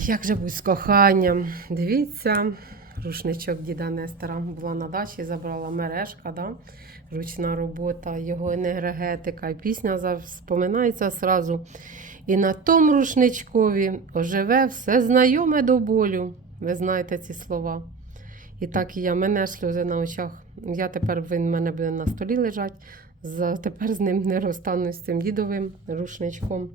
Як же будь з коханням? Дивіться, рушничок діда Нестора була на дачі, забрала мережка, да? ручна робота, його енергетика. І пісня споминається зразу. І на тому рушничкові оживе все знайоме до болю. Ви знаєте ці слова. І так і я, мене сльози на очах. Я тепер він мене буде на столі лежать. Тепер з ним не розстанусь з цим дідовим рушничком.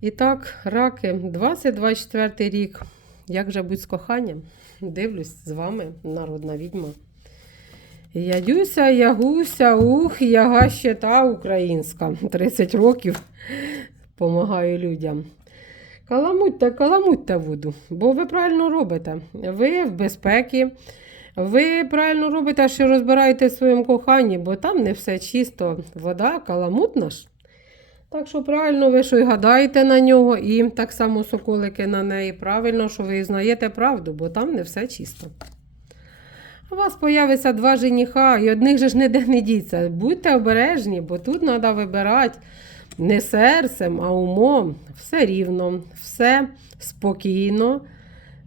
І так, раки, 2024 рік. Як же будь з коханням? Дивлюсь з вами, народна відьма. Ядюся, ягуся, ух, яга ще та українська. 30 років помагаю людям. Каламутьте, каламутьте воду, бо ви правильно робите. Ви в безпеці. Ви правильно робите, що розбираєте в своєму коханні, бо там не все чисто. Вода каламутна ж. Так що правильно ви що й гадаєте на нього, і так само соколики на неї. Правильно, що ви знаєте правду, бо там не все чисто. У вас появиться два жениха, і одних же ж ніде не діться. Будьте обережні, бо тут треба вибирати не серцем, а умом. Все рівно, все спокійно.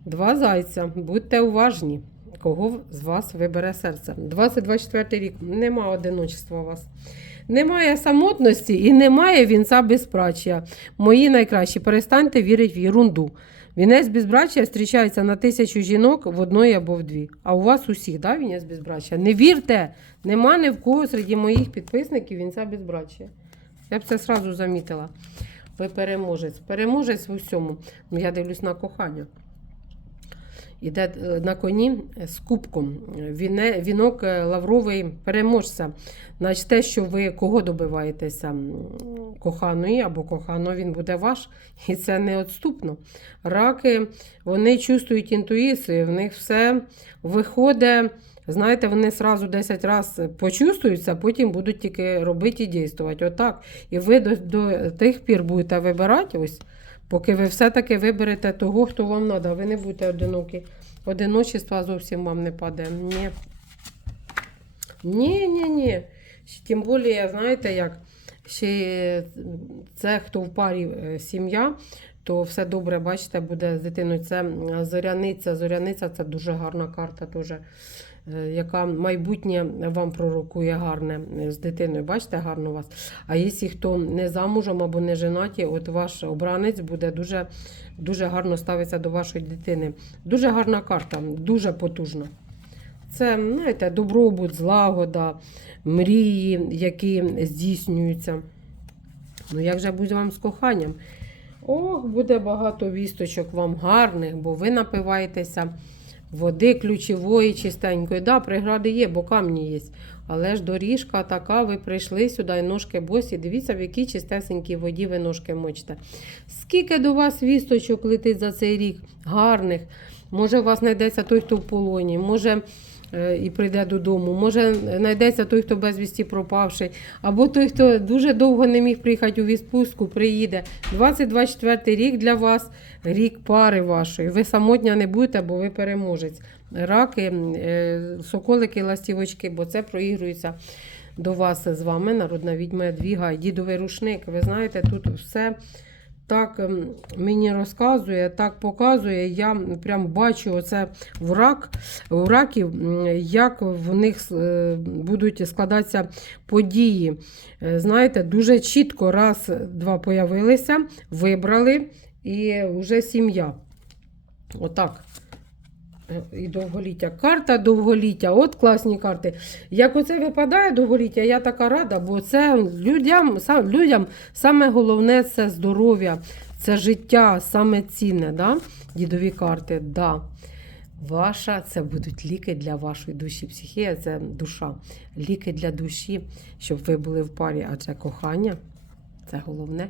Два зайця. Будьте уважні, кого з вас вибере серце. 2024 рік. Нема одиночества у вас. Немає самотності і немає вінця безбрачя. Мої найкращі, перестаньте вірити в ерунду. Вінець безбрачя зустрічається на тисячу жінок в одної або в дві. А у вас усіх, да, вінець безбрачя? Не вірте! Нема ні в кого серед моїх підписників вінця безбрачя. Я б це одразу замітила. Ви переможець. Переможець в усьому. Ну, я дивлюсь на кохання. Іде е, на коні з кубком. Віне, вінок е, лавровий переможця. Значить, те, що ви кого добиваєтеся коханої або коханого, він буде ваш, і це неотступно. Раки вони чувствують інтуїцію, в них все виходить. Знаєте, вони сразу 10 разів почувствуються, потім будуть тільки робити і дійствувати. Отак. І ви до, до тих пір будете вибирати, ось, поки ви все-таки виберете того, хто вам треба. Ви не будете одинокі. Одиночество зовсім вам не паде. Ні. Ні, ні, ні. Тим більше, знаєте, як ще це хто в парі е, сім'я, то все добре, бачите, буде з дитиною. Це зоряниця. Зоряниця це дуже гарна карта, теж, е, яка майбутнє вам пророкує гарне е, з дитиною. Бачите, гарно у вас. А якщо хто не замужем або не женаті, от ваш обранець буде дуже, дуже гарно ставитися до вашої дитини. Дуже гарна карта, дуже потужна. Це, знаєте, добробут, злагода, мрії, які здійснюються. Ну, як же буде вам з коханням? Ох, буде багато вісточок вам гарних, бо ви напиваєтеся води ключової, чистенької. Да, пригради є, бо камні є. Але ж доріжка така, ви прийшли сюди, і ножки босі. Дивіться, в якій чистесенькій воді ви ножки мочите. Скільки до вас вісточок летить за цей рік? Гарних. Може, у вас знайдеться той, хто в полоні, може і прийде додому, може знайдеться той, хто безвісті пропавший, або той, хто дуже довго не міг приїхати у відпустку, приїде. 2024 рік для вас рік пари вашої. Ви самотня не будете, бо ви переможець. Раки, е, соколики, ластівочки, бо це проігрується до вас з вами, народна відьма Ядвіга, дідовий рушник. Ви знаєте, тут все так ем, мені розказує, так показує. Я прям бачу оце в рак, у раків, як в них е, будуть складатися події. Е, Знаєте, дуже чітко раз, два появилися, вибрали і вже сім'я. Отак. І довголіття. Карта довголіття, от класні карти. Як оце випадає довголіття, я така рада, бо це людям, сам, людям саме головне це здоров'я, це життя, саме цінне. Да? Дідові карти, да. Ваша це будуть ліки для вашої душі. Психія це душа. Ліки для душі, щоб ви були в парі. Адже кохання це головне.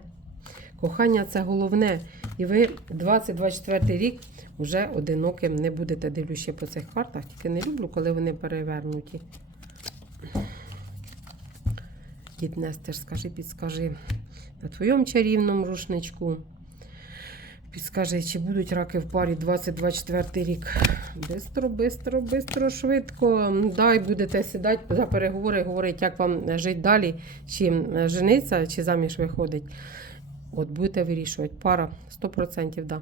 Кохання це головне. І ви 2024 рік вже одиноким не будете дивлюсь ще по цих картах. Тільки не люблю, коли вони перевернуті. Дід Нестер, скажи, підскажи на твоєму чарівному рушничку. Підскажи, чи будуть раки в парі 2024 рік? Бистро, бистро, бистро, швидко. Дай будете сідати за переговори, говорити, як вам жити далі, чи жениться, чи заміж виходить. От будете вирішувати. Пара 100% да.